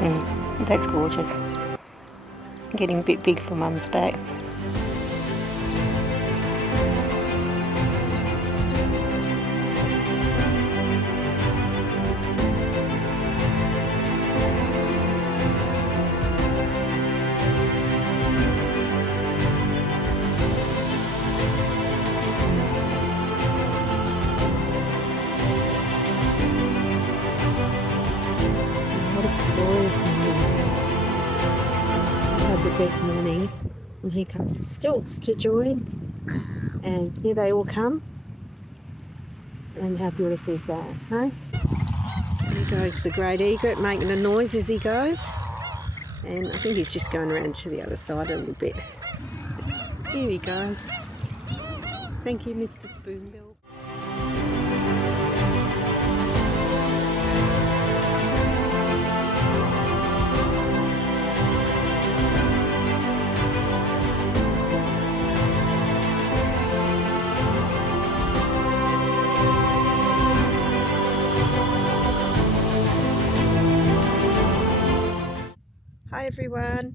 That's gorgeous. Getting a bit big for Mum's back. What a glorious morning. I had the best morning. And here comes the stilts to join. And here they all come. And how beautiful is that, hey? There goes the great egret making a noise as he goes. And I think he's just going around to the other side a little bit. Here he goes. Thank you, Mr. Spoonbill. Hi everyone.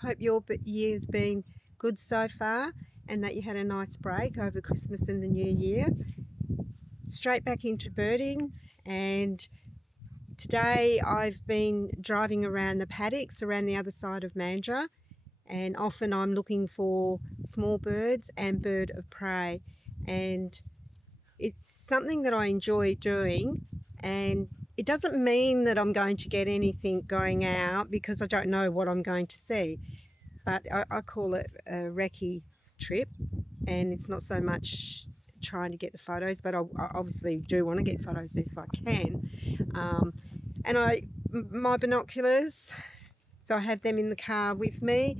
Hope your year's been good so far and that you had a nice break over Christmas and the New Year. Straight back into birding, and today I've been driving around the paddocks around the other side of Mandurah, and often I'm looking for small birds and bird of prey, and it's something that I enjoy doing. And it doesn't mean that I'm going to get anything going out because I don't know what I'm going to see, but I call it a recce trip, and it's not so much trying to get the photos, but I obviously do want to get photos if I can. And my binoculars, so I have them in the car with me,